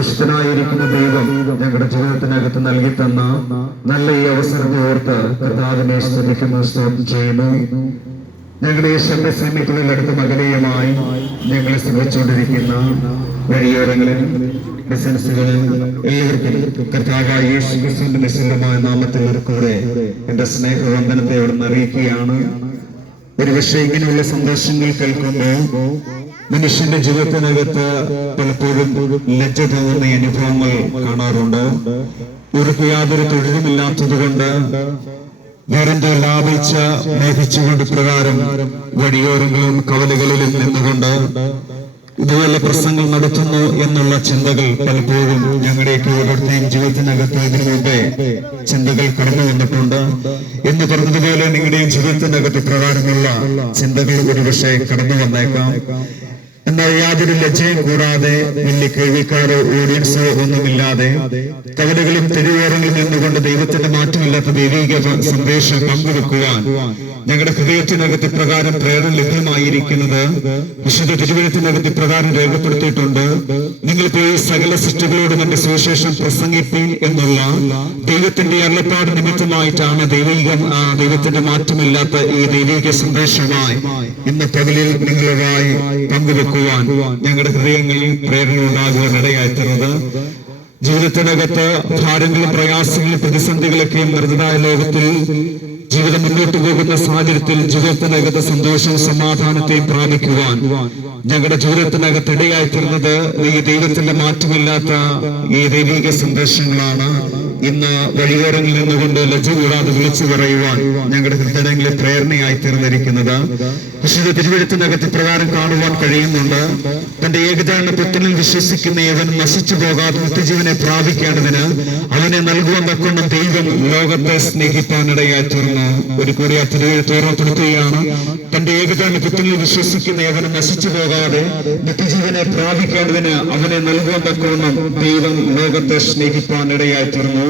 സർവശക്തനായിരിക്കുന്ന ദൈവം ഞങ്ങളുടെ ജീവിതത്തിനകത്ത് നൽകി തന്ന നല്ല ഈ അവസരത്തെ ഓർത്ത് കർത്താവിനെ സ്തുതിക്കുന്നു, സ്തോത്രം ചെയ്യുന്നു. ഞങ്ങളുടെ ശബ്ദ സേനയ്ക്കുള്ളിൽ അടുത്ത മകനീയമായി ഞങ്ങളെ ശ്രമിച്ചുകൊണ്ടിരിക്കുന്ന വഴിയോരങ്ങളിൽ ബിസിനസ്സുകളിൽ എല്ലാവർക്കും കർത്താവായ യേശു ക്രിസ്തുവിന്റെ നിശ്ചലമായ നാമത്തിൽ ഒരു കൂടെ എന്റെ സ്നേഹവന്ദനത്തെ അവിടെ നിന്ന് അറിയിക്കുകയാണ്. ഒരുപക്ഷെ ഇങ്ങനെയുള്ള സന്തോഷങ്ങൾ കേൾക്കുമ്പോൾ മനുഷ്യന്റെ ജീവിതത്തിനകത്ത് പലപ്പോഴും ലജ്ജ തോന്നുന്ന അനുഭവങ്ങൾ കാണാറുണ്ട്. ഇവർക്ക് യാതൊരു തൊഴിലുമില്ലാത്തത് കൊണ്ട് വേറെന്തോ ലാഭിച്ച മോഹിച്ചുകൊണ്ട് പ്രകാരം വഴിയോരങ്ങളും കവലകളിലും നിന്നുകൊണ്ട് ഇതുപോലെ പ്രസംഗങ്ങൾ നടത്തുന്നു എന്നുള്ള ചിന്തകൾ പലപ്പോഴും ഞങ്ങളുടെയൊക്കെ ഓരോരുത്തരെയും ജീവിതത്തിനകത്ത് ഇതിനു മുമ്പേ ചിന്തകൾ കടന്നു വന്നിട്ടുണ്ട്. എന്ന് പറഞ്ഞതുപോലെ നിങ്ങളുടെയും ജീവിതത്തിനകത്ത് പ്രകാരമുള്ള ചിന്തകൾ ഒരുപക്ഷെ കടന്നു വന്നേക്കാം. എന്നാൽ യാതൊരു ലജ്ജയും കൂടാതെ വലിയ കേൾവിക്കാരോ ഓഡിയൻസോ ഒന്നുമില്ലാതെ കവലകളും തെരുവോരങ്ങളിൽ നിന്നുകൊണ്ട് ദൈവത്തിന്റെ മാറ്റമില്ലാത്ത ദൈവിക സന്ദേശം പങ്കുവെക്കുവാൻ ഞങ്ങളുടെ ഹൃദയത്തിനകത്ത് പ്രകാരം പ്രേരണ ലഭ്യമായിരിക്കുന്നത് വിശുദ്ധ തിരുവചനത്തിനകത്ത് പ്രകാരം രേഖപ്പെടുത്തിയിട്ടുണ്ട്. നിങ്ങൾ പോയി സകല സൃഷ്ടികളോടും എന്റെ സുവിശേഷം പ്രസംഗിപ്പീൻ എന്നുള്ള ദൈവത്തിന്റെ അരുളപ്പാട് നിമിത്തമായിട്ടാണ് ദൈവത്തിന്റെ മാറ്റമില്ലാത്ത ഈ ദൈവിക സന്ദേശമായി ഇന്ന് പകലിൽ നിങ്ങളുമായി പങ്കുവെക്കുക ഞങ്ങളുടെ ഹൃദയങ്ങളിൽ പ്രേരണ ഉണ്ടാകുവാൻ ഇടയായിത്തീർന്നത്. ജീവിതത്തിനകത്ത് ഭാരങ്ങളും പ്രയാസങ്ങളും പ്രതിസന്ധികളൊക്കെയും നിറഞ്ഞതായ ലോകത്തിൽ ജീവിതം മുന്നോട്ട് പോകുന്ന സാഹചര്യത്തിൽ ജീവിതത്തിനകത്ത് സന്തോഷവും സമാധാനത്തെയും പ്രാപിക്കുവാൻ ഞങ്ങളുടെ ജീവിതത്തിനകത്ത് ഇടയായിത്തീർന്നത് ഈ ദൈവത്തിന്റെ മാറ്റമില്ലാത്ത ഈ ദൈവിക സന്ദേശങ്ങളാണ്. ഇന്ന് വഴിയോരങ്ങളിൽ നിന്നുകൊണ്ട് ലജ്ജ കൂടാതെ വിളിച്ചു പറയുവാൻ ഞങ്ങളുടെ ഹൃദയങ്ങളിൽ പ്രേരണയായി തീർന്നിരിക്കുന്നത് വിശുദ്ധ തിരുവചനത്തിനകത്ത് പ്രകാരം കാണുവാൻ കഴിയുന്നുണ്ട്. തന്റെ ഏകജാന പുത്രനിൽ വിശ്വസിക്കുന്ന ഏവൻ നശിച്ചു പോകാതെ നിത്യജീവനെ പ്രാപിക്കേണ്ടതിന് അവനെ നൽകുവാൻ തക്കൊണ്ട് ദൈവം ലോകത്തെ സ്നേഹിപ്പാനിടയായി തീർന്നു. ഒരു കൂടി ആ തിരുവചനത്തെ ഓർമ്മപ്പെടുത്തുകയാണ്. തന്റെ ഏകജാന പുത്രനിൽ വിശ്വസിക്കുന്ന ഏവൻ നശിച്ചു പോകാതെ നിത്യജീവനെ പ്രാപിക്കേണ്ടതിന് അവനെ നൽകുവാൻ തക്കവണ്ണം ദൈവം ലോകത്തെ സ്നേഹിപ്പാനിടയായി തീർന്നു.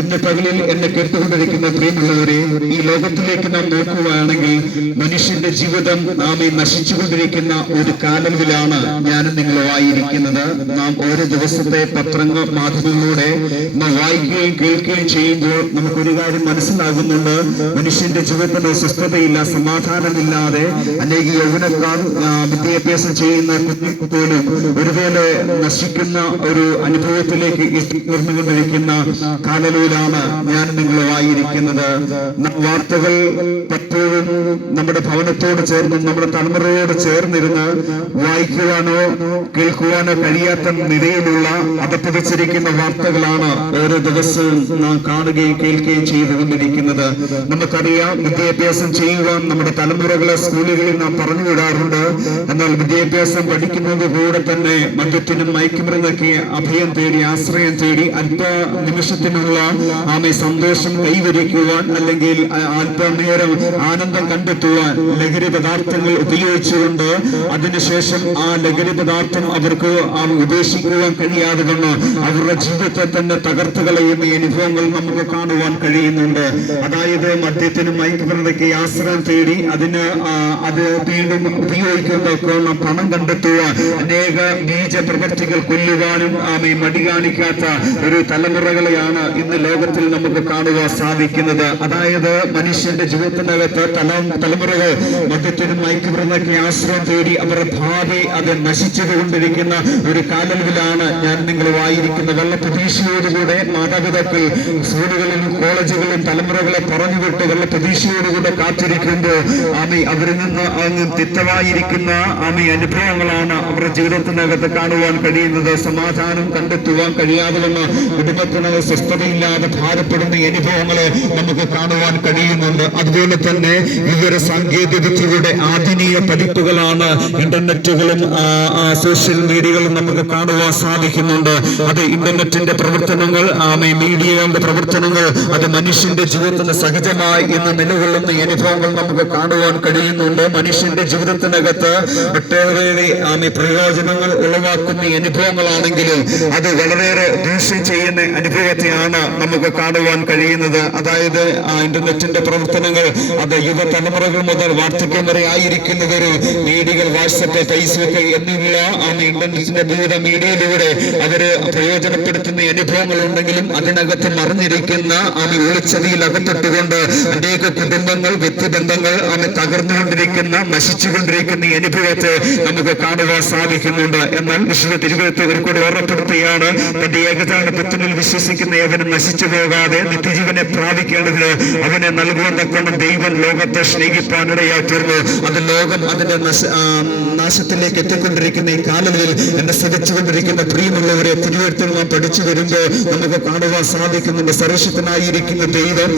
ഇന്ന് പകലിൽ എന്നെ കേട്ടുകൊണ്ടിരിക്കുന്ന പ്രിയമുള്ളവരെ, ഈ ലോകത്തിലേക്ക് നാം നോക്കുകയാണെങ്കിൽ മനുഷ്യന്റെ ജീവിതം നാം ഈ നശിച്ചുകൊണ്ടിരിക്കുന്ന ഒരു കാലയളവിലാണ് ഞാനും നിങ്ങളുമായിരിക്കുന്നത്. നാം ഓരോ ദിവസത്തെ പത്രങ്ങൾ മാധ്യമങ്ങളിലൂടെ നാം വായിക്കുകയും കേൾക്കുകയും ചെയ്യുമ്പോൾ നമുക്കൊരു കാര്യം മനസ്സിലാകുന്നുണ്ട്. മനുഷ്യന്റെ ജീവിതത്തിന് സ്വസ്ഥതയില്ല, സമാധാനമില്ലാതെ അനേക യൗവനക്കാർ വിദ്യാഭ്യാസം ചെയ്യുന്ന പോലും ഒരുപോലെ നശിക്കുന്ന ഒരു അനുഭവത്തിലേക്ക് എത്തിക്കൊണ്ടിരിക്കുന്ന കാലയളവിലാണ് ഞാൻ നിങ്ങളുമായിരിക്കുന്നത്. വാർത്തകൾ പലപ്പോഴും നമ്മുടെ ഭവനത്തോട് ചേർന്ന് നമ്മുടെ തലമുറയോട് ചേർന്നിരുന്ന് വായിക്കുവാനോ കേൾക്കുവാനോ കഴിയാത്ത നിലയിലുള്ള അതപ്പതിച്ചിരിക്കുന്ന വാർത്തകളാണ് ഓരോ ദിവസവും നാം കാണുകയും കേൾക്കുകയും ചെയ്തുകൊണ്ടിരിക്കുന്നത്. നമുക്കറിയാം, വിദ്യാഭ്യാസം ചെയ്യുവാൻ നമ്മുടെ തലമുറകളെ സ്കൂളുകളിൽ നാം പറഞ്ഞു വിടാറുണ്ട്. എന്നാൽ വിദ്യാഭ്യാസം പഠിക്കുന്നത് കൂടെ തന്നെ മദ്യത്തിനും മയക്കുമരുന്നൊക്കെ അഭയം തേടി ആശ്രയം തേടി അല്പ നിമിഷത്തിനുള്ള സന്തോഷം കൈവരിക്കുവാൻ അല്ലെങ്കിൽ അല്പനേരം ആനന്ദം കണ്ടെത്തുവാൻ ലഹരി പദാർത്ഥങ്ങൾ ഉപയോഗിച്ചുകൊണ്ട് അതിനുശേഷം ആ ലഹരി പദാർത്ഥം അവർക്ക് ഉപേക്ഷിക്കുവാൻ കഴിയാതെ കൊണ്ട് അവരുടെ ജീവിതത്തെ തന്നെ തകർത്ത് കളയുന്ന അനുഭവങ്ങൾ നമുക്ക് കാണുവാൻ കഴിയുന്നുണ്ട്. അതായത് മദ്യത്തിനും മയക്കുമരുന്നൊക്കെ ആശ്രയം തേടി അത് വീണ്ടും ഉപയോഗിക്കുന്ന പണം കണ്ടെത്തുവാൻ അനേക നീച പ്രവൃത്തികൾ കൊല്ലുവാനും മടി കാണിക്കാത്ത ഒരു തലമുറകളെയാണ് ഇന്ന് ലോകത്തിൽ നമുക്ക് കാണുവാൻ സാധിക്കുന്നത്. അതായത് മനുഷ്യന്റെ ജീവിതത്തിനകത്ത് തലമുറകൾ മദ്യത്തിനും മയക്കുമരുന്നൊക്കെ ആശ്രയം തേടി അവരുടെ ഭാവി അത് നശിച്ചുകൊണ്ടിരിക്കുന്ന ഒരു കാലയളവിലാണ് ഞാൻ നിങ്ങളുമായിരിക്കുന്ന. വെള്ള പ്രതീക്ഷയോടുകൂടെ മാതാപിതാക്കൾ സ്കൂളുകളിലും കോളേജുകളിലും തലമുറകളെ പറഞ്ഞുവിട്ട് വെള്ള പ്രതീക്ഷയോടുകൂടെ കാത്തിരിക്കുമ്പോൾ അവരിൽ നിന്ന് അങ്ങ് തിക്തമായിരിക്കുന്ന അനുഭവങ്ങളാണ് അവരുടെ ജീവിതത്തിനകത്ത് കാണുവാൻ കഴിയുന്നത്. സമാധാനം കണ്ടെത്തുവാൻ കഴിയാതെ വന്ന കുടുംബത്തിനകത്ത് സ്വസ്ഥതയില്ലാതെ ഭാരപ്പെടുന്ന അനുഭവങ്ങളെ നമുക്ക് കാണുവാൻ കഴിയുന്നുണ്ട്. അതുപോലെ തന്നെ വിവര സാങ്കേതിക വിദ്യയുടെ ആധുനിക പതിപ്പുകളാണ് ഇന്റർനെറ്റുകളും സോഷ്യൽ മീഡിയകളും നമുക്ക് കാണുവാൻ സാധിക്കുന്നുണ്ട്. അത് ഇന്റർനെറ്റിന്റെ പ്രവർത്തനങ്ങൾ, മീഡിയകളുടെ പ്രവർത്തനങ്ങൾ അത് മനുഷ്യന്റെ ജീവിതത്തിന് സഹജമായി ഇന്ന് നിലകൊള്ളുന്ന അനുഭവങ്ങൾ നമുക്ക് കാണുവാൻ കഴിയുന്നുണ്ട്. മനുഷ്യന്റെ ജീവിതത്തിനകത്ത് ഒട്ടേറെ പ്രയോജനങ്ങൾ ഉളവാക്കുന്ന അനുഭവങ്ങളാണെങ്കിലും അത് വളരെയേറെ ദൂഷ്യം ചെയ്യുന്ന അനുഭവത്തെ അവസ്ഥയാണ് നമുക്ക് കാണുവാൻ കഴിയുന്നത്. അതായത് ഇന്റർനെറ്റിന്റെ പ്രവർത്തനങ്ങൾ അത് യുവതലമുറകൾ മുതൽ വാർദ്ധക്യം വരെ ആയിരിക്കുന്നവർ മീഡിയകൾ, വാട്സപ്പ്, ഫേസ്ബുക്ക് എന്നിവ ഇന്റർനെറ്റിന്റെ വിവിധ മീഡിയയിലൂടെ അവര് പ്രയോജനപ്പെടുത്തുന്ന അനുഭവങ്ങൾ ഉണ്ടെങ്കിലും അതിനകത്ത് മറിഞ്ഞിരിക്കുന്ന ഒളിച്ചതിയിൽ അകപ്പെട്ടുകൊണ്ട് അനേക കുടുംബങ്ങൾ, വ്യക്തിബന്ധങ്ങൾ തകർന്നുകൊണ്ടിരിക്കുന്ന, നശിച്ചുകൊണ്ടിരിക്കുന്ന ഈ അനുഭവത്തെ നമുക്ക് കാണുവാൻ സാധിക്കുന്നുണ്ട്. എന്നാൽ വിശുദ്ധ തിരുവചനത്തെ ഒരു കൂടി ഓർമ്മപ്പെടുത്തുകയാണ്, തന്റെ ഏകജാന പുത്രനിൽ വിശ്വസിക്കുന്ന അവന് നശിച്ചു പോകാതെ നിത്യജീവനെ പ്രാപിക്കേണ്ടതിന് അവനെ നൽകുവാൻ തക്കണം ദൈവം ലോകത്തെ സ്നേഹിപ്പാനിടയായി തീർന്നു. അത് ലോകം അതിന്റെ നാശത്തിലേക്ക് എത്തിക്കൊണ്ടിരിക്കുന്ന ഈ കാലങ്ങളിൽ എന്നെ സഹിച്ചുകൊണ്ടിരിക്കുന്ന പ്രിയമുള്ളവരെ തിരുവചനത്തിൽ നാം പഠിച്ചു വരുമ്പോൾ നമുക്ക് കാണുവാൻ സാധിക്കുന്നുണ്ട്. സർവശക്തനായിരിക്കുന്ന ദൈവം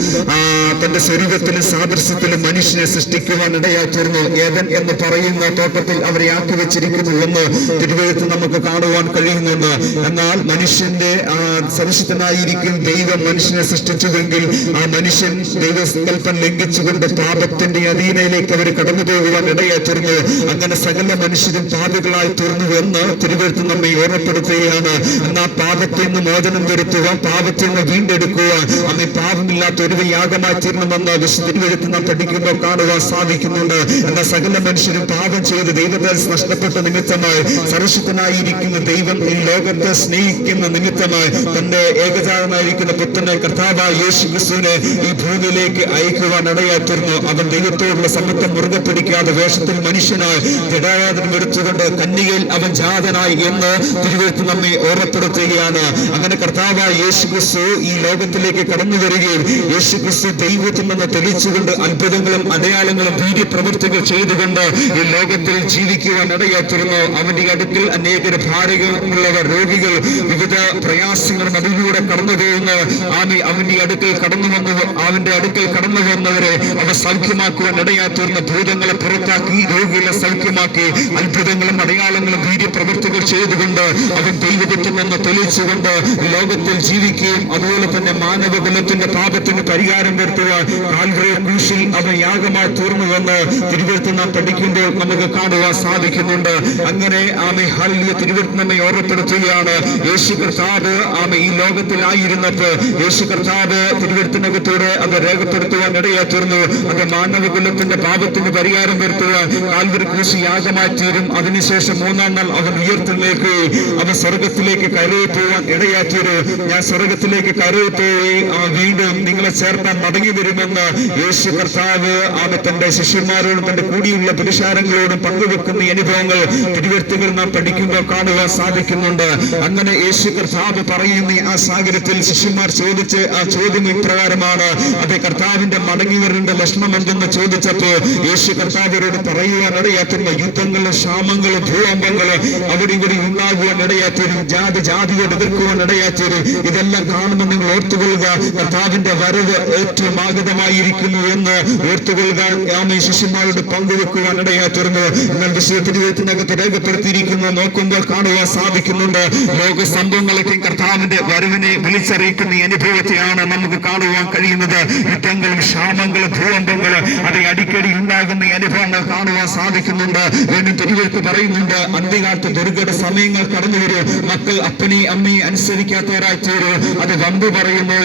തന്റെ സ്വരൂപത്തിലും സാദൃശ്യത്തിലും മനുഷ്യനെ സൃഷ്ടിക്കുവാൻ ഇടയായി തീർന്നു. ഏദൻ എന്ന് പറയുന്ന തോട്ടത്തിൽ അവരെ ആക്കി വെച്ചിരിക്കുന്നു എന്ന് തിരുവചനത്തിൽ നമുക്ക് കാണുവാൻ കഴിയുന്നുണ്ട്. എന്നാൽ മനുഷ്യന്റെ സർവശക്തനായിരിക്കും ദൈവം മനുഷ്യനെ സൃഷ്ടിച്ചുവെങ്കിൽ ആ മനുഷ്യൻ ദൈവകൽപ്പന ലംഘിച്ചുകൊണ്ട് പാപത്തിന്റെ അധീനയിലേക്ക് അവർ കടന്നു പോകുവാൻ ഇടയായി തീർന്നു. അങ്ങനെ സകല മനുഷ്യരും പാപികളായി തീർന്നു എന്ന് തിരുവചനം നമ്മെ ഓർമ്മപ്പെടുത്തുകയാണ്. എന്നാൽ പാപത്തിൽ നിന്ന് മോചനം വരുത്തുക, പാപത്തിൽ നിന്ന് വീണ്ടെടുക്കുക, അമ്മ പാപമില്ലാത്ത ഒരു യാഗമായി തീർന്നുമെന്ന് തിരുവചനത്തിൽ നാം പഠിക്കുമ്പോൾ കാണുവാൻ സാധിക്കുന്നുണ്ട്. എന്നാൽ സകല മനുഷ്യരും പാപം ചെയ്ത് ദൈവത്തെ നഷ്ടപ്പെട്ട നിമിത്തമായി സർവശക്തനായിരിക്കുന്ന ദൈവം ഈ ലോകത്തെ സ്നേഹിക്കുന്ന നിമിത്തമായി തന്റെ ഏകജാതനായിരിക്കുന്ന പുത്രനെ കർത്താവായ യേശു ക്രിസ്തുവിനെ ഈ ഭൂമിയിലേക്ക് അയക്കുവാൻ ഇടയായി തീർന്നു. അവൻ ദൈവത്തോടുള്ള സമത്വം മുറുകെ പിടിക്കാതെ വേഷത്തിൽ മനുഷ്യനായി ജഡായാതനം എടുത്തുകൊണ്ട് കന്യകയിൽ അവൻ ജാതനായി എന്ന് തിരുവചനം നമ്മെ ഓർമ്മപ്പെടുത്തുകയാണ്. അങ്ങനെ കർത്താവായ യേശു ക്രിസ്തു ഈ ലോകത്തിലേക്ക് കടന്നു വരികയും യേശു ക്രിസ്തു ദൈവത്തിൽ നിന്ന് തെളിച്ചുകൊണ്ട് അത്ഭുതങ്ങളും അടയാളങ്ങളും വീര്യപ്രവൃത്തികൾ ചെയ്തുകൊണ്ട് ഈ ലോകത്തിൽ ജീവിക്കുവാൻ ഇടയായി തീർന്നു. അവന്റെ അടുക്കൽ അനേകർ ഭാരമുള്ളവർ, രോഗികൾ, വിവിധ പ്രയാസങ്ങളും അതിലൂടെ കടന്നു പോകുന്ന അവന്റെ അടുക്കൽ കടന്നു വന്നവരെ അവ സൗഖ്യമാക്കുവാൻ ഇടയായി തീർന്ന ഭൂതങ്ങളെ പുറത്താക്കി രോഗികളെ സൗഖ്യമാക്കി അത്ഭുതങ്ങളും അടയാളങ്ങളും വീര്യപ്രവൃത്തികൾ ചെയ്തുകൊണ്ട് അവൻ ദൈവത്തിൽ നിന്ന് തെളിയിച്ചുകൊണ്ട് ലോകത്തിൽ ജീവിക്കുകയും അതുപോലെ തന്നെ മാനവകുലത്തിന്റെ പാപത്തിന് പരിഹാരം വരുത്തുവാൻ കാൽവരി ക്രൂശിൽ അവൻ യാഗമായി തീർന്നുവെന്ന് തിരുവചനം നാം പഠിക്കുമ്പോൾ നമുക്ക് കാണുവാൻ സാധിക്കുന്നുണ്ട്. അങ്ങനെ തിരുവചനം നമ്മെ ഓർമ്മപ്പെടുത്തുകയാണ്. യേശു കർത്താവ് ഈ ലോകത്തിലായിരുന്നപ്പോൾ യേശു കർത്താവ് തിരുവചനത്തിനകത്തൂടെ അത് രേഖപ്പെടുത്തുവാൻ ഇടയായി തീർന്നു. അത് മാനവകുലത്തിന്റെ പാപത്തിന് പരിഹാരം വരുത്തുവാൻ കാൽവരി ക്രൂശ് യാഗമായി തീരും. അതിനുശേഷം മൂന്നാം നാൾ അവൻ ഉയർത്തിലേക്ക് അവൻ സ്വർഗത്തിലേക്ക് കയറി പോവാൻ ഇടയായി തീരും. ഞാൻ സ്വർഗത്തിലേക്ക് കയറി പോയി വീണ്ടും നിങ്ങളെ ചേർത്താൻ മടങ്ങി വരുമെന്ന് യേശു കർത്താവ് തന്റെ ശിഷ്യന്മാരോടും തന്റെ കൂടിയുള്ള പുരുഷാരങ്ങളോടും പങ്കുവെക്കുന്ന അനുഭവങ്ങൾ തിരുവചനത്തിൽ നാം പഠിക്കുമ്പോൾ കാണുവാൻ സാധിക്കുന്നുണ്ട്. അങ്ങനെ യേശു കർത്താവ് പറയുന്ന ആ സാഹചര്യത്തിൽ ശിഷ്യന്മാർ ചോദിച്ച ആ ചോദ്യം ഇപ്രകാരമാണ്. അത് കർത്താവിന്റെ മടങ്ങി വരേണ്ട ലക്ഷണം എന്തെന്ന് ചോദിച്ചപ്പോൾ യേശു കർത്താവരോട് പറയുവാൻ ഇടയാത്തുന്ന യുദ്ധങ്ങളും ക്ഷാമങ്ങളും ഭൂകമ്പങ്ങളും അവിടെ ഇവിടെ ഉണ്ടാകുവാൻ ഇടയാത്തരും, ജാതിയോട് എതിർക്കുവാൻ ഇടയാത്തരും, ഇതെല്ലാം കാണുമ്പോൾ നിങ്ങൾ ഓർത്തുകൊള്ളുക, കർത്താവിന്റെ വരവ് ഏറ്റവും ആഗതമായിരിക്കുന്നു എന്ന് ഓർത്തുകൊള്ളുക. ശിഷ്യന്മാരോട് പങ്കുവെക്കുവാൻ ഇടയാത്തരുന്നു. എന്നാൽ വിശുദ്ധത്തിനകത്ത് രേഖപ്പെടുത്തിയിരിക്കുന്നു നോക്കുമ്പോൾ കാണുവാൻ സാധിക്കുന്നുണ്ട്. ലോക സംഭവങ്ങളൊക്കെ കർത്താവിന്റെ വരവിനെ വിളിച്ചറിയിക്കുന്ന അനുഭവത്തെയാണ് നമുക്ക് കാണുവാൻ കഴിയുന്നത്. യുദ്ധങ്ങളും ക്ഷാമങ്ങളും ഭൂകമ്പങ്ങളും അത് അടിക്കടി ഉണ്ടാകുന്ന അനുഭവങ്ങൾ കാണുവാൻ സാധിക്കുന്നുണ്ട്. വീണ്ടും തിരുവചനം പറയുന്നുണ്ട്, അന്ത്യകാലത്ത് ദുർഘട സമയങ്ങൾ കടന്നു വരും. മക്കൾ അപ്പനെയും അമ്മയും അനുസരിക്കാത്തവരായി തീരും. അത് വമ്പ് പറയുന്നു.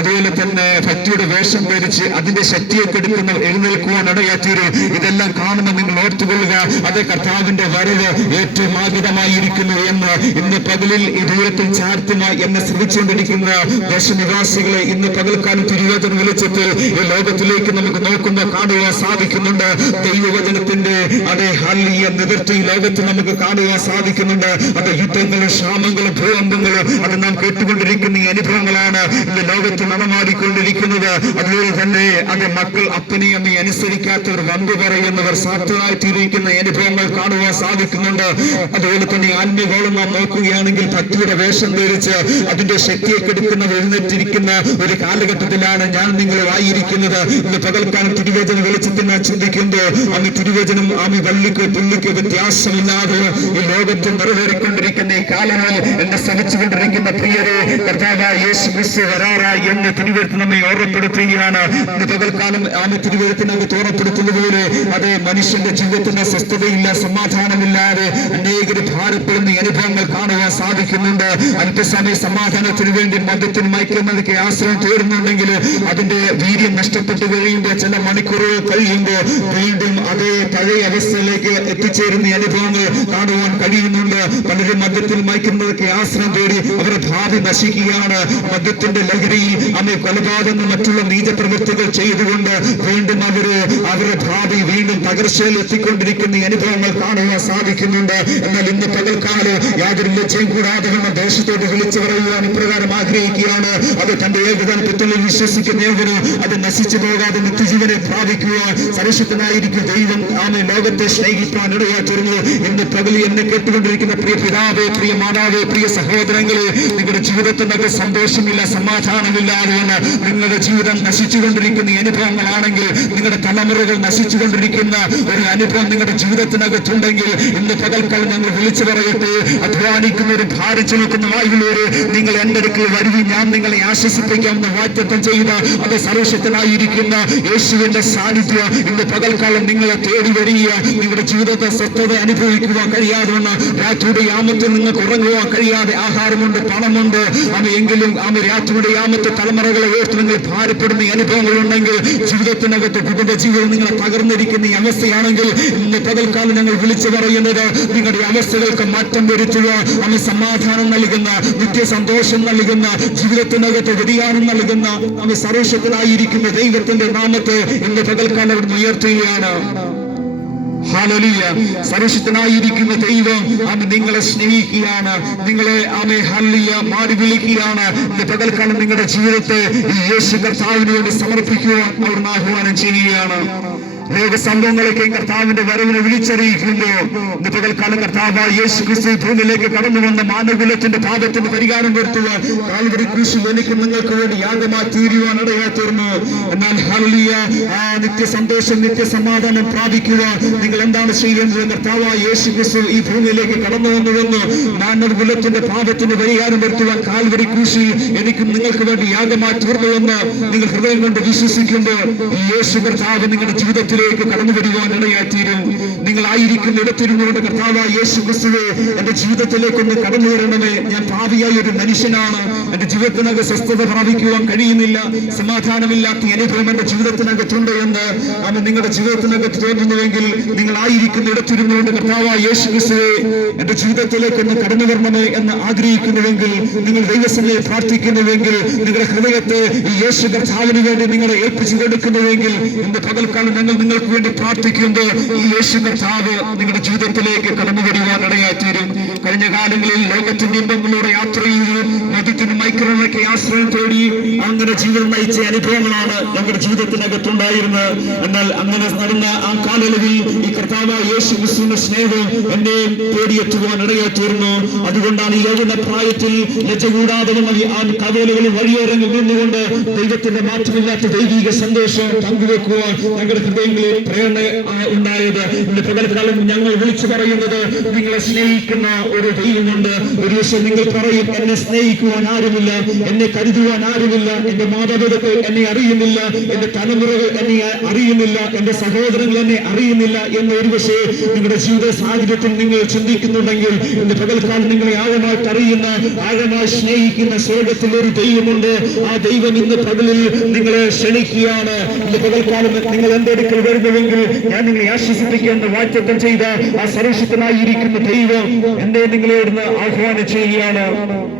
അതുപോലെ തന്നെ ഭക്തിയുടെ വേഷം ധരിച്ച് അതിന്റെ ശക്തിയെ കെടുക്കുന്ന എഴുന്നേൽക്കുവാൻ ഇടയാത്തീരും. ഇതെല്ലാം കാണുമ്പോൾ നിങ്ങൾ ഓർത്തുകൊള്ളുക, അത് കർത്താവിന്റെ വരവ് ഏറ്റവും ആഗതമായിരിക്കുന്നു എന്ന് ഇന്ന് പകലിൽ ഈ ദൂരത്തിൽ ചാർത്തുമായി എന്നെ ശ്രമിച്ചുകൊണ്ടിരിക്കുന്ന ദേശനിവാസികളെ ഇന്ന് പകൽക്കാലം തിരുവചനം വിളിച്ചിട്ട് ഈ ലോകത്തിലേക്ക് നമുക്ക് നോക്കുമ്പോൾ കാണുവാൻ സാധിക്കുന്നുണ്ട്. ദൈവവചനത്തിന്റെ അതേ ഹല്ലിയ നിവൃത്തി ലോകത്തിൽ നമുക്ക് കാണുവാൻ സാധിക്കുന്നുണ്ട്. അത് യുദ്ധങ്ങളും ക്ഷാമങ്ങളും ഭൂകമ്പങ്ങളും അത് നാം കേട്ടുകൊണ്ടിരിക്കുന്ന ഈ അനുഭവങ്ങളാണ് ഇന്ന് ലോകത്ത് നടമാടിക്കൊണ്ടിരിക്കുന്നത്. അതുപോലെ തന്നെ അത് മക്കൾ അപ്പനെയും അമ്മയും അനുസരിക്കാത്തവർ, വമ്പ് പറയുന്നവർ, സാക്ഷായി തീരുന്ന അനുഭവങ്ങൾ കാണുവാൻ സാധിക്കുന്നുണ്ട്. അതുപോലെ തന്നെ ആത്മീയഗോളം നാം നോക്കുകയാണെങ്കിൽ ഭക്തിയുടെ വേഷം ധരിച്ച് അതിന്റെ ശക്തിയെ കെടുക്കുന്നവർ എഴുന്നേറ്റിരിക്കുന്ന ഒരു കാലഘട്ടത്തിലാണ് ഞാൻ നിങ്ങളുമായിരിക്കുന്നത്. ഇന്ന് പകൽക്കാലം തിരുവചനം വെളിച്ചത്തിന് ചിന്തിക്കുമ്പോൾ അങ്ങ് തിരുവചനം വള്ളിക്ക് പുള്ളിക്ക് വ്യത്യാസമില്ലാതെ ഈ ലോകത്തിൽ നിറവേറിക്കൊണ്ടിരിക്കുന്ന ഈ കാലങ്ങൾ എന്നെ ശ്രമിച്ചുകൊണ്ടിരിക്കുന്ന പ്രിയരെ, കർത്താവായ യേശു ക്രിസ്തു വരാറായി എന്ന് തിരുവചനം നമ്മെ ഓർമ്മപ്പെടുത്തുകയാണ്. ഇന്ന് പകൽക്കാലം തിരുവചനത്തിനകത്ത് ഓർമ്മപ്പെടുത്തുന്നതുപോലെ അതേ മനുഷ്യന്റെ ജീവിതത്തിന് സ്വസ്ഥതയില്ല, സമാധാനമില്ലാതെ അനേകര് ഭാരപ്പെടുന്ന അനുഭവങ്ങൾ കാണുവാൻ സാധിക്കുന്നുണ്ട്. അല്പസമയ സമാധാനത്തിന് വേണ്ടി വീണ്ടും മദ്യത്തിന് മയക്കുന്നതൊക്കെ ആശ്രയം തേടുന്നുണ്ടെങ്കിൽ അതിന്റെ വീര്യം നഷ്ടപ്പെട്ടു കഴിയുമ്പോൾ ചില മണിക്കൂറുകൾ കഴിയുമ്പോൾ വീണ്ടും അതേ പഴയ അവസ്ഥയിലേക്ക് എത്തിച്ചേരുന്ന അനുഭവങ്ങൾ കാണുവാൻ കഴിയുന്നുണ്ട്. പലരും മദ്യത്തിൽ മയക്കുന്നതൊക്കെ ആശ്രയം തേടി അവരുടെ ഭാവി നശിക്കുകയാണ്. മദ്യത്തിന്റെ ലഹരിയിൽ കൊലപാതകങ്ങൾ മറ്റുള്ള നീചപ്രവൃത്തികൾ ചെയ്തുകൊണ്ട് വീണ്ടും അവരുടെ ഭാവി വീണ്ടും തകർച്ചയിൽ എത്തിക്കൊണ്ടിരിക്കുന്ന അനുഭവങ്ങൾ കാണുവാൻ സാധിക്കുന്നുണ്ട്. എന്നാൽ ഇന്ന് പകൽക്കാലം യാതൊരു ലജ്ജയും കൂടാതെ ദേശത്തോട് വിളിച്ചു പറയുവാൻ ഇപ്രകാരം ആഗ്രഹിക്കുകയാണ്. അത് തന്റെ ഏകദാന പുത്രനിൽ വിശ്വസിക്കുന്നവന് അത് നശിച്ചു പോകാതെ നിത്യജീവനെ പ്രാപിക്കുവാൻ സർവശക്തനായിരിക്കും ദൈവം ലോകത്തെ സ്നേഹിക്കാൻ ഇടയായിത്തീർന്നു. ഇന്ന് പകൽ എന്നെ കേട്ടുകൊണ്ടിരിക്കുന്ന പ്രിയ പിതാവേ, പ്രിയ മാതാവേ, പ്രിയ സഹോദരങ്ങളെ, നിങ്ങളുടെ ജീവിതത്തിനൊക്കെ സന്തോഷമില്ല, സമാധാനമില്ലാതെ നിങ്ങളുടെ ജീവിതം നശിച്ചുകൊണ്ടിരിക്കുന്ന അനുഭവങ്ങളാണെങ്കിൽ, നിങ്ങളുടെ തലമുറകൾ നശിച്ചുകൊണ്ടിരിക്കുന്ന ഒരു അനുഭവം നിങ്ങളുടെ ജീവിതത്തിനകത്തുണ്ടെങ്കിൽ ഇന്ന് പകൽക്കാലം ഞങ്ങൾ വിളിച്ചു പറയട്ടെ. അധ്വാനിക്കുന്നവരും ഭാരം ചുമക്കുന്ന വായുള്ളവര് നിങ്ങൾ എന്റെ അടുക്കൽ വരുവി, ഞാൻ നിങ്ങളെ ആശ്വസിപ്പിക്കാമെന്ന് വാഗ്ദത്തം ചെയ്ത അത് സർവശക്തനായിരിക്കുന്ന യേശുവിന്റെ സാന്നിധ്യം ഇന്ന് പകൽക്കാലം നിങ്ങളെ തേടി വരിക. നിങ്ങളുടെ ജീവിതത്തെ സ്വസ്ഥത അനുഭവിക്കുവാൻ കഴിയാതെ രാത്രിയുടെ യാമത്തിൽ നിങ്ങൾക്ക് ഉറങ്ങുവാൻ കഴിയാതെ ആഹാരമുണ്ട്, പണമുണ്ട്, എങ്കിലും രാത്രിയുടെ യാമത്തെ തലമുറകളെ ഓർത്ത് നിങ്ങൾ ഭാരപ്പെടുന്ന അനുഭവങ്ങളുണ്ടെങ്കിൽ, ജീവിതത്തിനകത്ത് കുടുംബ ജീവിതം നിങ്ങളെ തകർന്നിരിക്കുന്ന ഈ അവസ്ഥയാണെങ്കിൽ ഇന്ന് പകൽക്കാലം ഞങ്ങൾ വിളിച്ചു പറയുന്നത് നിങ്ങളുടെ അവസ്ഥകൾക്ക് മാറ്റം വരുത്തുക, സമാധാനം നൽകുന്ന, നിത്യസന്തോഷം നൽകുന്ന, ജീവിതത്തിനകത്ത് വ്യതിയാനം നൽകുന്ന സർവശക്തനായിരിക്കുന്ന ദൈവത്തിന്റെ നാമത്തെ ഇന്ന് പകൽക്കാലം അവിടെ ഉയർത്തുകയാണ്. ഹല്ലേലൂയ. സർവശക്തനായിരിക്കുന്ന ദൈവം നിങ്ങളെ സ്നേഹിക്കുകയാണ്, നിങ്ങളെ ഹല്ലേലൂയ മാടി വിളിക്കുകയാണ്. ഇന്ന് പകൽക്കാലം നിങ്ങളുടെ ജീവിതത്തെ ഈ യേശു കർത്താവിന് വേണ്ടി സമർപ്പിക്കുവാൻ അവിടുന്ന് ആഹ്വാനം ചെയ്യുകയാണ്. രോഗസംഭവങ്ങളൊക്കെ കർത്താവിന്റെ വരവിനെ വിളിച്ചറിയിക്കുമ്പോൾ ഇന്ന് പകൽക്കാലം കർത്താവ് യേശു ക്രിസ്തു ഭൂമിയിലേക്ക് കടന്നു വന്ന മാനവകുലത്തിന്റെ പാപത്തിന് പരിഹാരം വരുത്തുവാൻ കാൽവരി ക്രൂശിൽ എനിക്ക് നിങ്ങൾക്ക് വേണ്ടി യാഗമായി തീരുവാൻ ഇടയായിത്തീർന്നു. എന്നാൽ ഹല്ലേലൂയ നിത്യസന്തോഷം, നിത്യസമാധാനം പ്രാപിക്കുവാൻ നിങ്ങൾ എന്താണ് ചെയ്യേണ്ടത്? കർത്താവ് യേശു ക്രിസ്തു ഈ ഭൂമിയിലേക്ക് കടന്നു വന്നുവെന്ന് മാനവകുലത്തിന്റെ പാപത്തിന് പരിഹാരം വരുത്തുവാൻ കാൽവരി ക്രൂശിൽ എനിക്കും നിങ്ങൾക്ക് വേണ്ടി യാഗമായി തീർന്നുവെന്ന് നിങ്ങൾ ഹൃദയം കൊണ്ട് വിശ്വസിക്കുമ്പോൾ ഈ യേശു കർത്താവ് നിങ്ങളുടെ ജീവിതത്തിൽ കടന്നു വരുവാൻ ഇടയായിത്തീരും. നിങ്ങൾ ആയിരിക്കുന്ന ഇടത്തിരുന്നുകൊണ്ട് കർത്താവായ യേശു ക്രിസ്തുവേ, എന്റെ ജീവിതത്തിലേക്കൊന്ന് കടന്നു വരണമേ, ഞാൻ പാപിയായ ഒരു മനുഷ്യനാണ്, എന്റെ ജീവിതത്തിനകത്ത് സ്വസ്ഥത പ്രാപിക്കുവാൻ കഴിയുന്നില്ല, സമാധാനമില്ലാത്ത അനുഭവം എന്റെ ജീവിതത്തിനകത്തുണ്ട് എന്ന് നിങ്ങളുടെ ജീവിതത്തിനകത്ത് തോന്നുന്നുവെങ്കിൽ, നിങ്ങൾ ആയിരിക്കുന്ന ഇടത്തിരുന്നുകൊണ്ട് കർത്താവായ യേശു ക്രിസ്തുവേ, എന്റെ ജീവിതത്തിലേക്കൊന്ന് കടന്നു വരണമേ എന്ന് ആഗ്രഹിക്കുന്നുവെങ്കിൽ, നിങ്ങൾ ദൈവസഭയെ പ്രാർത്ഥിക്കുന്നുവെങ്കിൽ, നിങ്ങളുടെ ഹൃദയത്തെ ഈ യേശു കർത്താവിന് വേണ്ടി നിങ്ങളെ ഏൽപ്പിച്ചു കൊടുക്കുന്നുവെങ്കിൽ, ഇന്ന് പകൽക്കാലം ഞങ്ങൾ നിങ്ങൾക്ക് വേണ്ടി പ്രാർത്ഥിക്കുമ്പോൾ ഈ യേശു കർത്താവ് നിങ്ങളുടെ ജീവിതത്തിലേക്ക് കടന്നു വരുവാൻ ഇടയായിത്തീരും. കഴിഞ്ഞ കാലങ്ങളിൽ ലോകത്തിന്റെ ഇമ്പങ്ങളിലൂടെ യാത്ര ചെയ്ത് മദ്യത്തിനും മയക്കുമരുന്നിനൊക്കെ ആശ്രയം തേടി അങ്ങനെ ജീവിതം നയിച്ച അനുഭവങ്ങളാണ് ഞങ്ങളുടെ ജീവിതത്തിനകത്തുണ്ടായിരുന്നത്. എന്നാൽ അങ്ങനെ നടന്ന ആ കാലയളവിൽ ഈ കർത്താവായ യേശു ക്രിസ്തുവിന്റെ സ്നേഹം എന്നെ തേടിയെത്തുവാൻ ഇടയായിത്തീർന്നു. അതുകൊണ്ടാണ് ഈ യൗവന പ്രായത്തിൽ ലജ്ജ കൂടാതെ ആ കവലകളിൽ വഴിയോരങ്ങളിൽ നിന്നുകൊണ്ട് ദൈവത്തിന്റെ മാറ്റമില്ലാത്ത ദൈവിക സന്തോഷം പങ്കുവെക്കുവാൻ ഞങ്ങളുടെ ഹൃദയങ്ങളിൽ പ്രേരണ ഉണ്ടായത്. ഇന്ന് പകൽക്കാലം ഞങ്ങൾ വിളിച്ചു പറയുന്നത് നിങ്ങളെ സ്നേഹിക്കുന്ന ഒരു ദൈവമുണ്ട്. ഒരു ദിവസം നിങ്ങൾ പറയും, എന്നെ സ്നേഹിക്കുവാൻ ആരുമില്ല, എന്നെ കരുതുവാൻ ആരുമില്ല, എന്റെ മാതാപിതാക്കൾ എന്നെ അറിയുന്നില്ല, എന്റെ തലമുറകൾ എന്നെ അറിയുന്നില്ല, എന്റെ സഹോദരങ്ങൾ എന്നെ അറിയുന്നില്ല എന്ന് ഒരു പക്ഷേ നിങ്ങളുടെ ജീവിത സാഹചര്യത്തിൽ നിങ്ങൾ ചിന്തിക്കുന്നുണ്ടെങ്കിൽ, ഇന്ന് പകൽക്കാലം നിങ്ങളെ ആഴമായിട്ട് അറിയുന്ന, ആഴമായി സ്നേഹിക്കുന്ന സ്വർഗത്തിൽ ഒരു ദൈവമുണ്ട്. ആ ദൈവം ഇന്ന് പകലിൽ നിങ്ങളെ ക്ഷണിക്കുകയാണ്. ഇന്ന് പകൽക്കാലം നിങ്ങൾ എന്റെ അടുക്കൽ വരുന്നുവെങ്കിൽ ഞാൻ നിങ്ങളെ ആശ്വസിപ്പിക്കേണ്ട വാഗ്ദത്തം ചെയ്ത ആ സർവശക്തനായിരിക്കുന്ന ദൈവം എന്നെ നിങ്ങളോട് ആഹ്വാനം ചെയ്യുകയാണ്.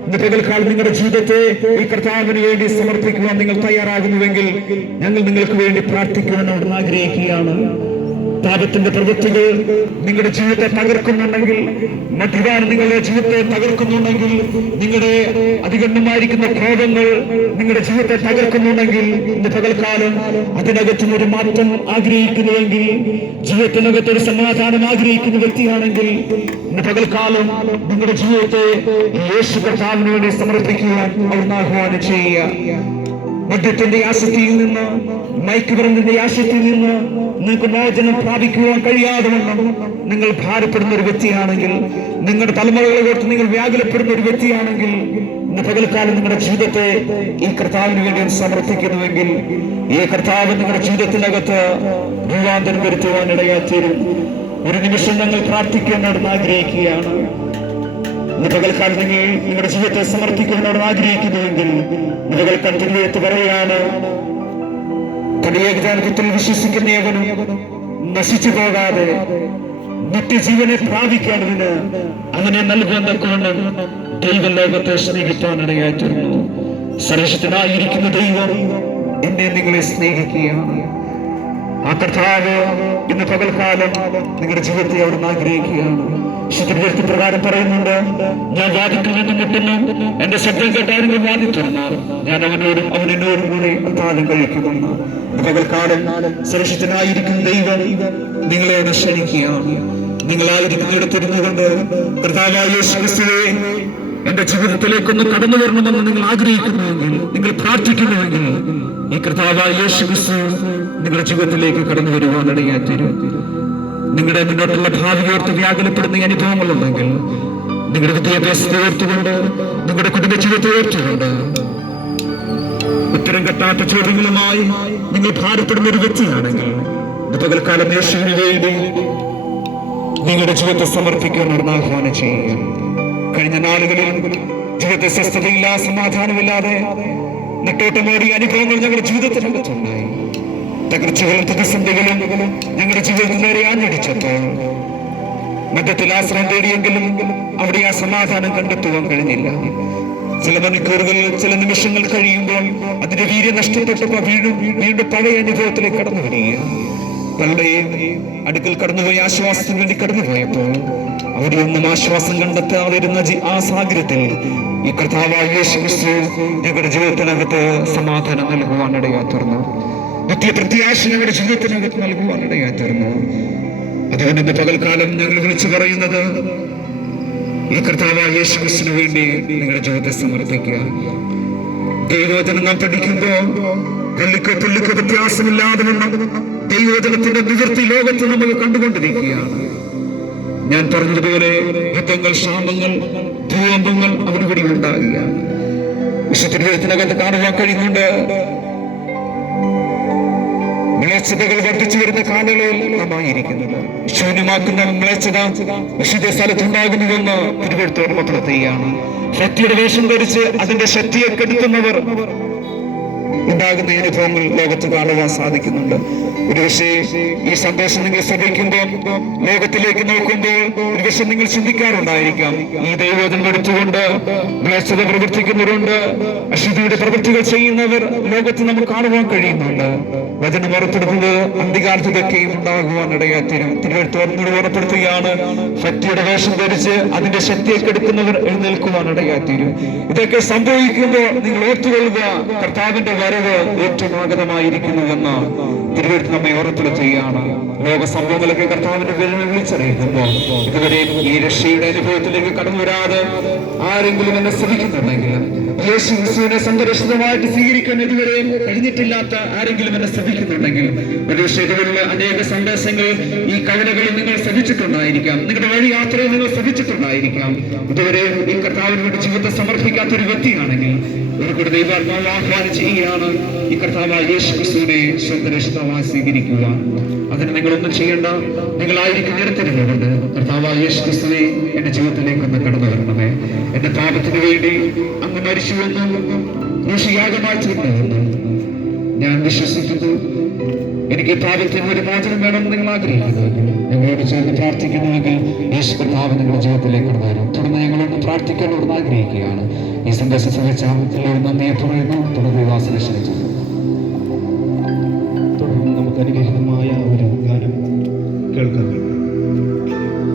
ഇന്ന് പകൽക്കാലം നിങ്ങളുടെ ജീവിതത്തെ ഈ കർത്താവിന് വേണ്ടി സമർപ്പിക്കുവാൻ നിങ്ങൾ തയ്യാറാകുന്നുവെങ്കിൽ ഞങ്ങൾ നിങ്ങൾക്ക് വേണ്ടി പ്രാർത്ഥിക്കുവാൻ അവിടുന്ന് ആഗ്രഹിക്കുകയാണ്. പാപത്തിന്റെ പ്രവൃത്തികൾ നിങ്ങളുടെ ജീവിതത്തെ തകർക്കുന്നുണ്ടെങ്കിൽ, മദ്യപാനം നിങ്ങളുടെ ജീവിതത്തെ തകർക്കുന്നുണ്ടെങ്കിൽ, നിങ്ങളുടെ അതിഗണ്യമായിരിക്കുന്ന കോപങ്ങൾ നിങ്ങളുടെ ജീവിതത്തെ തകർക്കുന്നുണ്ടെങ്കിൽ, ഇന്ന് പകൽക്കാലം അതിനകത്തും ഒരു മാറ്റം ആഗ്രഹിക്കുന്നുവെങ്കിൽ, ജീവിതത്തിനകത്ത് ഒരു സമാധാനം ആഗ്രഹിക്കുന്ന വ്യക്തിയാണെങ്കിൽ, ഇന്ന് പകൽക്കാലം നിങ്ങളുടെ ജീവിതത്തെ യേശു കർത്താവിന് വേണ്ടി സമർപ്പിക്കുവാൻ അവിടുന്ന് ആഹ്വാനം ചെയ്യുക. മദ്യത്തിന്റെ ആസക്തിയിൽ നിന്ന്, മയക്കുമരുന്നിന്റെ ആസക്തിയിൽ നിന്ന് നിങ്ങൾക്ക് മോചനം പ്രാപിക്കുവാൻ കഴിയാതെ വണ്ണം നിങ്ങൾ ഭാരപ്പെടുന്ന ഒരു വ്യക്തിയാണെങ്കിൽ, നിങ്ങളുടെ തലമുറകളെ ഓർത്ത് നിങ്ങൾ വ്യാകുലപ്പെടുന്ന ഒരു വ്യക്തിയാണെങ്കിൽ, ഇന്ന് പകൽക്കാലം നിങ്ങളുടെ ജീവിതത്തെ ഈ കർത്താവിന് വേണ്ടി സമർപ്പിക്കുന്നുവെങ്കിൽ, ഈ കർത്താവ് നിങ്ങളുടെ ജീവിതത്തിനകത്ത് രൂപാന്തരം വരുത്തുവാൻ ഇടയായിത്തീരും. ഒരു നിമിഷം ഞങ്ങൾ പ്രാർത്ഥിക്കാൻ ആഗ്രഹിക്കുകയാണ്. ഇന്ന് പകൽക്കാലം നിങ്ങൾ നിങ്ങളുടെ ജീവിതത്തെ സമർപ്പിക്കുന്നതിനോട് ആഗ്രഹിക്കുന്നുവെങ്കിൽ പകൽക്കാലം തിരുവെഴുത്ത് പറയുകയാണ്, കടിയേകജാനത്തിൽ വിശ്വസിക്കുന്നവനും നശിച്ചു പോകാതെ നിത്യജീവനെ പ്രാപിക്കേണ്ടതിന് അവനെ നൽകുന്നതുകൊണ്ട് ദൈവം ലോകത്തെ സ്നേഹിക്കാനിടയായിത്തീർന്നു. സർവശക്തനായിരിക്കുന്ന ദൈവം എന്നെ നിങ്ങളെ സ്നേഹിക്കുകയാണ്. ആ കർത്താവ് ഇന്ന് പകൽക്കാലം നിങ്ങളുടെ ജീവിതത്തെ അവിടുന്ന് ആഗ്രഹിക്കുകയാണ്. വിശുദ്ധ പ്രകാരം പറയുന്നുണ്ട്, ഞാൻ വാദിക്കുമെന്ന് മുട്ടുന്നു, എന്റെ ശബ്ദം കേട്ടാരെങ്കിലും വാദിത്തുറന്നാൽ ഞാൻ അവനോടും കൂടെ അത്താഴം കഴിക്കുമെന്ന്. പകൽക്കാലം സുരക്ഷിതനായിരിക്കും ദൈവം നിങ്ങളെ ക്ഷണിക്കുകയാണ്. നിങ്ങളായിരിക്കുന്നിടത്തിരുന്നുകൊണ്ട് കർത്താവായ യേശു ക്രിസ്തുവേ, എന്റെ ജീവിതത്തിലേക്കൊന്ന് കടന്നു വരണമെന്ന് നിങ്ങൾ ആഗ്രഹിക്കുന്നുവെങ്കിൽ, നിങ്ങൾ പ്രാർത്ഥിക്കുന്നുവെങ്കിൽ, ഈ കർത്താവായ യേശു ക്രിസ്തു നിങ്ങളുടെ ജീവിതത്തിലേക്ക് കടന്നു വരുവാനിടയായിത്തീരും. നിങ്ങളുടെ മുന്നോട്ടുള്ള ഭാവി ഓർത്ത് വ്യാകുലപ്പെടുന്ന അനുഭവങ്ങളുണ്ടെങ്കിൽ, നിങ്ങളുടെ വിദ്യാഭ്യാസത്തെ ഓർത്തുകൊണ്ട്, നിങ്ങളുടെ കുടുംബ ജീവിതത്തെ ഓർത്തുകൊണ്ട്, ഉത്തരം കെട്ടാത്ത ചോദ്യങ്ങളുമായി നിങ്ങൾ ഭാരപ്പെടുന്ന ഒരു വ്യക്തിയാണെങ്കിൽ, പകൽക്കാലം യേശുവിന് വേണ്ടി നിങ്ങളുടെ ജീവിതത്തെ സമർപ്പിക്കാൻ ആഹ്വാനം ചെയ്യുക. കഴിഞ്ഞ നാളുകളിൽ ജീവിതത്തെ സ്വസ്ഥതയില്ല, സമാധാനമില്ലാതെ നെട്ടോട്ടമേറിയ അനുഭവങ്ങൾ ഞങ്ങളുടെ ജീവിതത്തിനകത്തുണ്ടായി. തകർച്ചകളും പ്രതിസന്ധികളും ഞങ്ങളുടെ ജീവിതത്തിൽ നേരെ ആഞ്ഞടിച്ചപ്പോൾ മധ്യത്തിൽ ആശ്രയം തേടിയെങ്കിലും അവിടെ ആ സമാധാനം കണ്ടെത്തുവാൻ കഴിഞ്ഞില്ല. ചില മണിക്കൂറുകൾ, ചില നിമിഷങ്ങൾ കഴിയുമ്പോൾ അതിന്റെ വീര്യം നഷ്ടപ്പെട്ടപ്പോൾ വീണ്ടും പഴയ അനുഭവത്തിലേക്ക് കടന്നു വരികയാണ്. പലരുടെയും അടുക്കൽ കടന്നുപോയി ആശ്വാസത്തിന് വേണ്ടി കടന്നുപോയപ്പോൾ അവിടെ ഒന്നും ആശ്വാസം കണ്ടെത്താതിരുന്ന ആ സാഹചര്യത്തിൽ ഈ കർത്താവായ യേശു ക്രിസ്തു ഞങ്ങളുടെ ജീവിതത്തിനകത്ത് സമാധാനം നൽകുവാനിടയായിത്തീർന്നു. നിത്യപ്രത്യാശ ഞങ്ങളുടെ ജീവിതത്തിനകത്ത് നൽകുവാനിടയായിത്തീർന്നു. അതുകൊണ്ട് ഇന്ന് പകൽക്കാലം ഞങ്ങൾ വിളിച്ചു പറയുന്നത്, ഈ കർത്താവായ യേശു ക്രിസ്തുവിന് വേണ്ടി നിങ്ങളുടെ ജീവിതത്തെ സമർപ്പിക്കുക. ദൈവവചനം നാം പഠിക്കുമ്പോൾ പുള്ളിക്കോ വ്യത്യാസമില്ലാതെ ദൈവവചനത്തിന്റെ നിവൃത്തി ലോകത്ത് നമ്മൾ കണ്ടുകൊണ്ടിരിക്കുകയാണ്. ഞാൻ പറഞ്ഞതുപോലെ യുദ്ധങ്ങൾ, ക്ഷാമങ്ങൾ, ഭൂകമ്പങ്ങൾ അവരിവിടെ ഉണ്ടാകുക. വിശുദ്ധത്തിനകത്ത് കാണുവാൻ കഴിയുന്നുണ്ട്. മ്ലേച്ഛതകൾ വർദ്ധിച്ചു വരുന്ന കാലങ്ങളിൽ നാമായിരിക്കുന്നത്. ശൂന്യമാക്കുന്ന മ്ലേച്ഛത വിശുദ്ധ സ്ഥലത്തുണ്ടാകുന്നുവെന്ന് തിരുവെഴുത്ത് ഓർമ്മപ്പെടുത്തുകയാണ്. ശക്തിയുടെ വേഷം ധരിച്ച് അതിന്റെ ശക്തിയെ കെടുത്തുന്നവർ ഉണ്ടാകുന്ന അനുഭവങ്ങൾ ലോകത്ത് കാണുവാൻ സാധിക്കുന്നുണ്ട്. ഒരു പക്ഷേ ഈ സന്ദേശം നിങ്ങൾ ശ്രദ്ധിക്കുമ്പോൾ, ലോകത്തിലേക്ക് നോക്കുമ്പോൾ ഒരു പക്ഷെ നിങ്ങൾ ചിന്തിക്കാറുണ്ടായിരിക്കാം, ഈ ദൈവവചനം എടുത്തുകൊണ്ട് മ്ലേച്ഛത പ്രവർത്തിക്കുന്നവരുണ്ട്, അശുദ്ധിയുടെ പ്രവൃത്തികൾ ചെയ്യുന്നവർ ലോകത്ത് നമുക്ക് കാണുവാൻ കഴിയുന്നുണ്ട്. വചനം ഓർപ്പെടുന്നത് അന്ത്യകാലത്ത് ഇതൊക്കെയും ഉണ്ടാകുവാൻ ഇടയായിത്തീരും. തിരുവെഴുത്തോട് ഓർപ്പെടുത്തുകയാണ്, ശക്തിയുടെ വേഷം ധരിച്ച് അതിന്റെ ശക്തിയെ കെടുക്കുന്നവർ എഴുന്നേൽക്കുവാൻ ഇടയായിത്തീരും. ഇതൊക്കെ സംഭവിക്കുമ്പോൾ നിങ്ങൾ ഓർത്തുകൊള്ളുക, കർത്താവിന്റെ വരവ് ഏറ്റവും ആഗതമായിരിക്കുന്നുവെന്ന് തിരുവെഴുത്ത് നമ്മെ ഓർപ്പെടുത്തുകയാണ്. ലോക സംഭവങ്ങളൊക്കെ കർത്താവിന്റെ പേരിനെ വിളിച്ചറിയിക്കുമ്പോൾ ഇതുവരെ ഈ രക്ഷയുടെ അനുഭവത്തിലേക്ക് കടന്നു വരാതെ ആരെങ്കിലും എന്നെ ശ്രമിക്കുന്നുണ്ടെങ്കിൽ, യേശു ക്രിസ്തുവിനെ സംരക്ഷിതമായിട്ട് സ്വീകരിക്കാൻ ഇതുവരെ കഴിഞ്ഞിട്ടില്ലാത്ത ആരെങ്കിലും എന്നെ ശ്രമിക്കുന്നുണ്ടെങ്കിൽ, ഒരു പക്ഷേ ഇതുവരെയുള്ള അനേക സന്ദേശങ്ങൾ, ഈ കവലകളിൽ നിങ്ങൾ ശ്രമിച്ചിട്ടുണ്ടായിരിക്കാം, നിങ്ങളുടെ വഴി യാത്രയിൽ നിങ്ങൾ ശ്രമിച്ചിട്ടുണ്ടായിരിക്കാം. ഇതുവരെ ഈ കർത്താവിന് വേണ്ടി ജീവിതത്തെ സമർപ്പിക്കാത്ത ഒരു വ്യക്തിയാണെങ്കിൽ ഒരു കൂടെ ദൈവാത്മാവ് ആഹ്വാനം ചെയ്യുകയാണ്, ഈ കർത്താവായ യേശു ക്രിസ്തുവിനെ സ്വന്തം രക്ഷിതാവായി സ്വീകരിക്കുക. അതിന് നിങ്ങളൊന്നും ചെയ്യേണ്ട. നിങ്ങളായിരിക്കുന്നിടത്തിരുന്നുകൊണ്ട് കർത്താവായ യേശു ക്രിസ്തുവേ, എന്റെ ജീവിതത്തിലേക്ക് ഒന്ന് കടന്നു വരണമേ, എന്റെ പാപത്തിന് വേണ്ടി അങ്ങ് മരിച്ചുവെന്നും യാഗമായി തീർന്നുവെന്നും ഞാൻ വിശ്വസിക്കുന്നു. എനിക്ക് പാപത്തിന് ഒരു മോചനം വേണമെന്ന് നിങ്ങൾ ആഗ്രഹിക്കുന്നു. ഞങ്ങളോട് ചേർന്ന് പ്രാർത്ഥിക്കുന്നുവെങ്കിൽ യേശു കർത്താവ് നിങ്ങളുടെ ജീവിതത്തിലേക്ക് കടന്നു വരും. തുടർന്ന് ഞങ്ങളൊന്ന് പ്രാർത്ഥിക്കാനോട് ആഗ്രഹിക്കുകയാണ്. ഈ സന്ദേശം ശ്രമിച്ച എല്ലാവരും നന്ദിയെ പറയുന്നു. തുടർന്ന് വാസന ക്ഷണിച്ചു.